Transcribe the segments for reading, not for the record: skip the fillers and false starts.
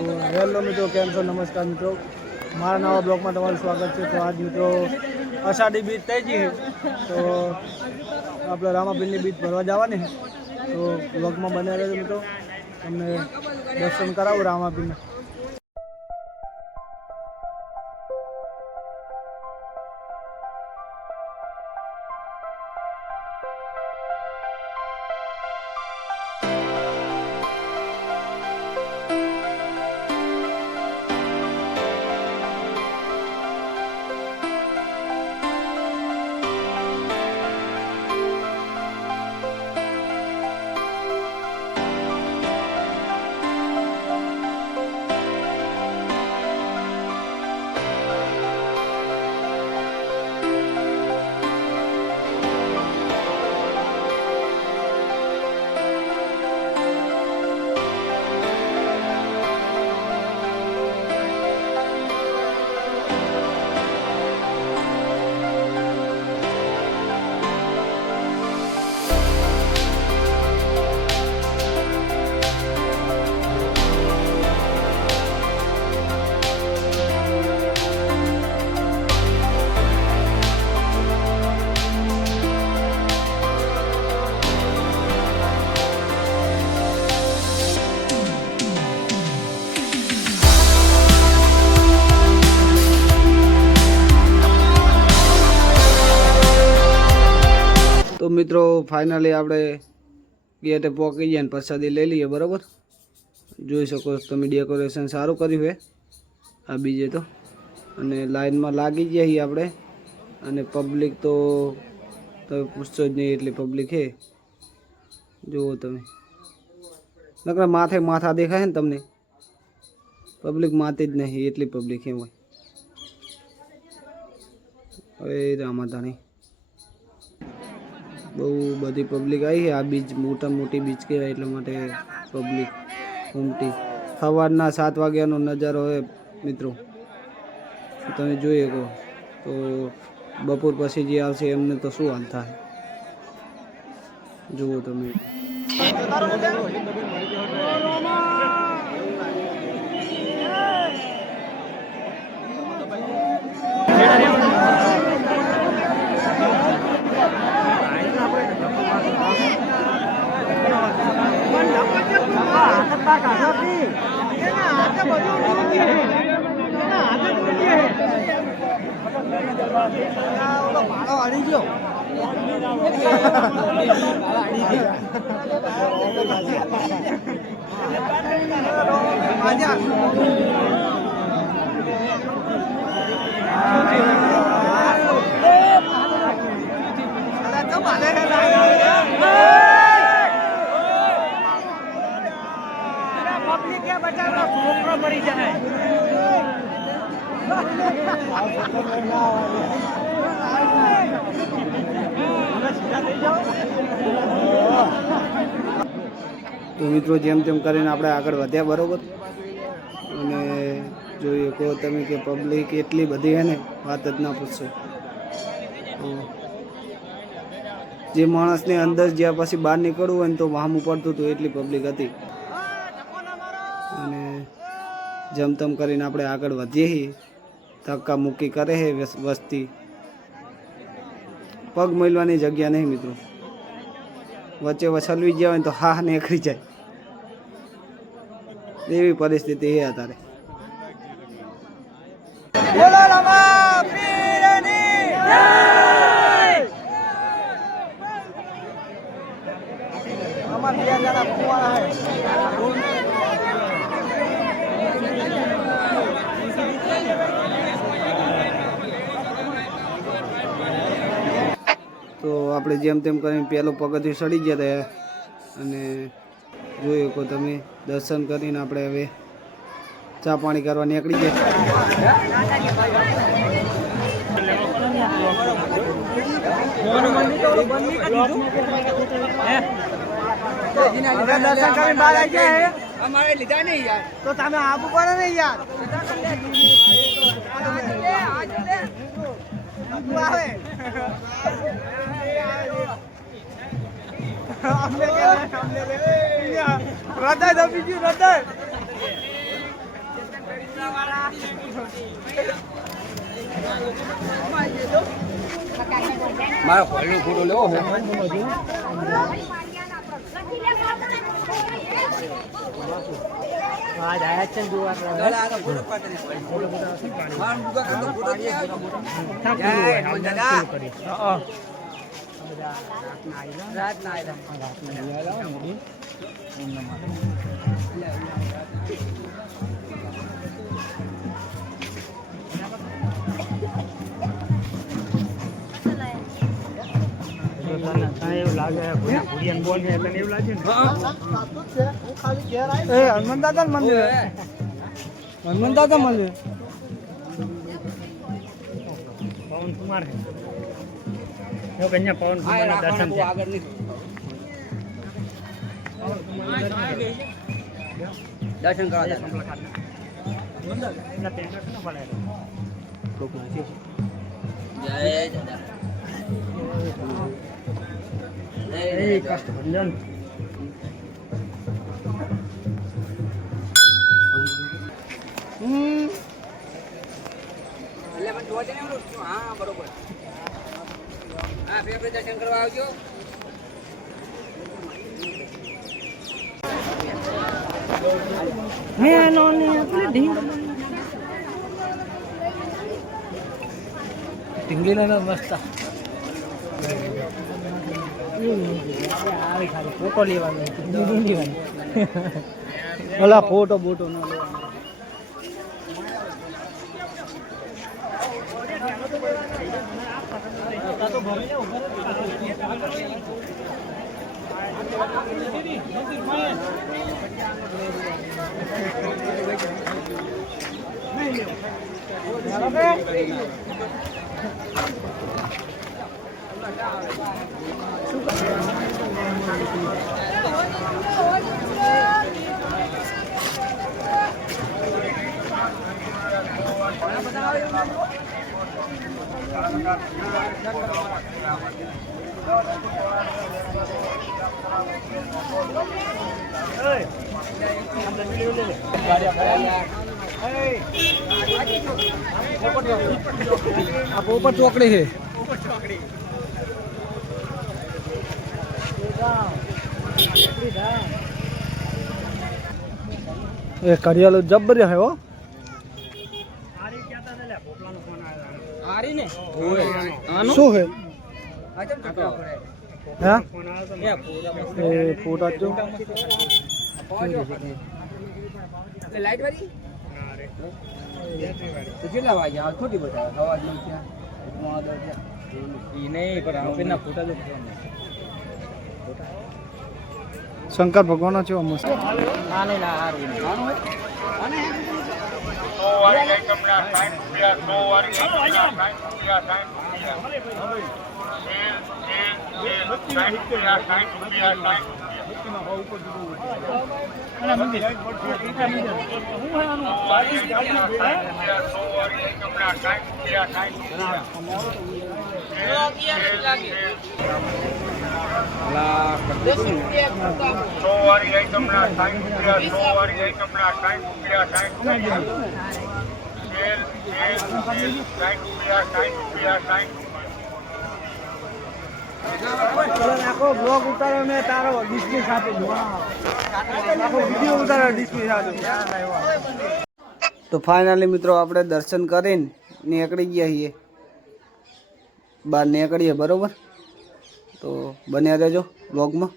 તો હેલો મિત્રો, કેમ છો? નમસ્કાર મિત્રો, મારા નવા બ્લોગમાં તમારું સ્વાગત છે. તો આજ મિત્રો અષાઢી બીજ થઈ ગઈ છે, તો આપણે રામાપીરની બીજ ભરવા જવાની છે. તો બ્લોગમાં બન્યા રહેજો મિત્રો, તમને દર્શન કરાવું રામાપીરના. તો મિત્રો ફાઇનલી આપણે ગેટે પહોંચી ગયા ને પ્રસાદી લઈ લઈએ. બરાબર, જોઈ શકો તમે ડેકોરેશન સારું કર્યું છે આ બીજે તો. અને લાઈનમાં લાગી ગયા છીએ આપણે. અને પબ્લિક તો તમે પૂછશો જ નહીં એટલી પબ્લિક છે. જુઓ તમે, નકર માથે માથા દેખાય ને તમને, પબ્લિક માથે જ નહીં એટલી પબ્લિક એમ હોય. હવે રામાધાણી બહુ બધી પબ્લિક આવી છે. આ બીજ મોટી બીજ કહેવાય, એટલા માટે પબ્લિક ઉમટી. સવારના 7 વાગ્યાનો નજારો હોય મિત્રો, તમે જોઈ શકો. તો બપોર પછી જે આવશે એમને તો શું હાલ થાય, જુઓ તમે. તો મિત્રો જેમ તેમ કરીને આપણે આગળ વધ્યા. બરાબર, અને જોઈએ કહો તમે કે પબ્લિક એટલી બધી છે ને વાત જ ના પૂછશો. જે માણસને અંદર જ્યાં પછી બહાર નીકળવું હોય ને તો વાહમું પડતું હતું, એટલી પબ્લિક હતી. અને જેમ તેમ કરીને આપણે આગળ વધીએ છીએ. ધક્કા મૂકી કરે છે વસ્તી, પગ મેલવાની જગ્યા નહીં મિત્રો. વચ્ચે વછલવી ગયા હોય ને તો હા નીકળી જાય, એવી પરિસ્થિતિ છે અત્યારે. તો આપણે જેમ તેમ કરીને પહેલો પગથિયું ચડી ગયા હતા. અને જોયું કે તમે દર્શન કરીને આપણે હવે ચા પાણી કરવા નીકળી ગયા. દર્શન કરીને બહાર આવી ગયા. અમારે લીધા નહીં યાર, તો તમે આપવું પડે ને યાર. હૃદય દબી ગયું, હૃદય. મારો ફોટો ફોટો લેવો છે आज आया चल दो बार चला आ फोटो पाटने फोटो मान दुगा तो फोटो दिया जय दादा हां रात ना आया એવું લાગે ભુરિયન બોલ છે એટલે એવું લાગે ને હા સાચું છે હું ખાલી ઘેર આવી એ હનુમાન દાદા મંદિર હનુમાન દાદા મંદિર પવન કુમાર છે જો કન્યા પવન કુમાર ના દર્શન છે આગળ ની દર્શન કરવા દે મંદિર ના તેના કને ભલે લોકો છે જય દાદા Hey, kast ભંજન એટલે મને જોવા જને હા બરોબર હા બે દર્શન કરવા આવજો મે નો ને આપણે ઢીંગલીના મસ્ત फोटो लेवानी ओला फोटो बोटो न पोपट चौकड़ी है ये करियालो जबर है वो शू है हाँ ये फोटो जो लाइट वाली तो जिला वाली यार छोटी बता हवा जो क्या ये नहीं पर हम पे ना फोटो जो शंकर भगवान छो मस्त आने ना आने आने तो वाली आइटम ना 60 रुपया 100 वाली आइटम ना 60 रुपया 60 रुपया 60 रुपया 60 अरे मंदिर હું આનો વાલી આઈટમ ના 60 रुपया 100 वाली आइटम ना 100 वाली आइटम ना 60 रुपया 60 આખો બ્લોગ ઉતારો ને તારો ડિસ્પ્લે સાથે આખો વિડિયો ઉતારો ડિસ્પ્લે સાથે તો ફાઇનલી મિત્રો આપણે દર્શન કરીને નીકળી ગયા છીએ બહાર નીકળીએ બરોબર તો બન્યા રહેજો બ્લોગમાં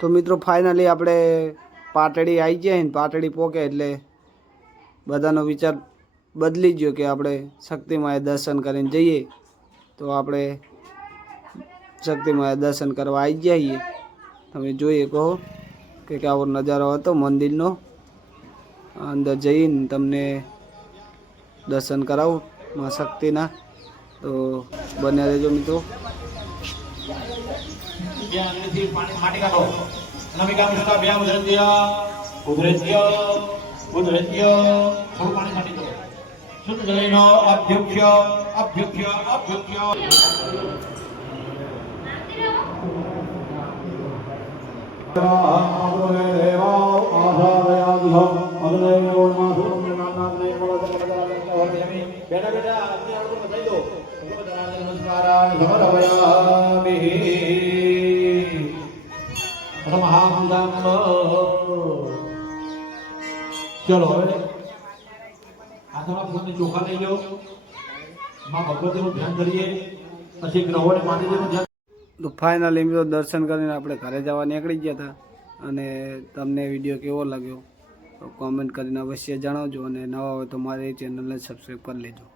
તો મિત્રો ફાઇનલી આપણે પાટડી આવી જાય ને પાટડી પોકે એટલે બધાનો વિચાર બદલી ગયો કે આપણે શક્તિમાએ દર્શન કરીને જઈએ તો આપણે શક્તિમાએ દર્શન કરવા આવી જઈએ તમે જોઈએ કહો કંઈક આવો નજારો હતો મંદિરનો. અંદર જઈને તમને દર્શન કરાવું માં શક્તિના, તો બને રહેજો મિત્રો. ચલો હવે આ થોડા ફૂલની ચોખા લઈ લો, માં ભગવતીનું ધ્યાન કરીએ, પછી ગ્રહોને માતાજીનું ધ્યાન. તો ફાઇનલી મિત્રો દર્શન કરીને આપણે ઘરે જવા નીકળી ગયા હતા. અને તમને વિડીયો કેવો લાગ્યો તો કોમેન્ટ કરીને અવશ્ય જણાવજો, અને નવા હોય તો મારી ચેનલને સબસ્ક્રાઈબ કરી લેજો.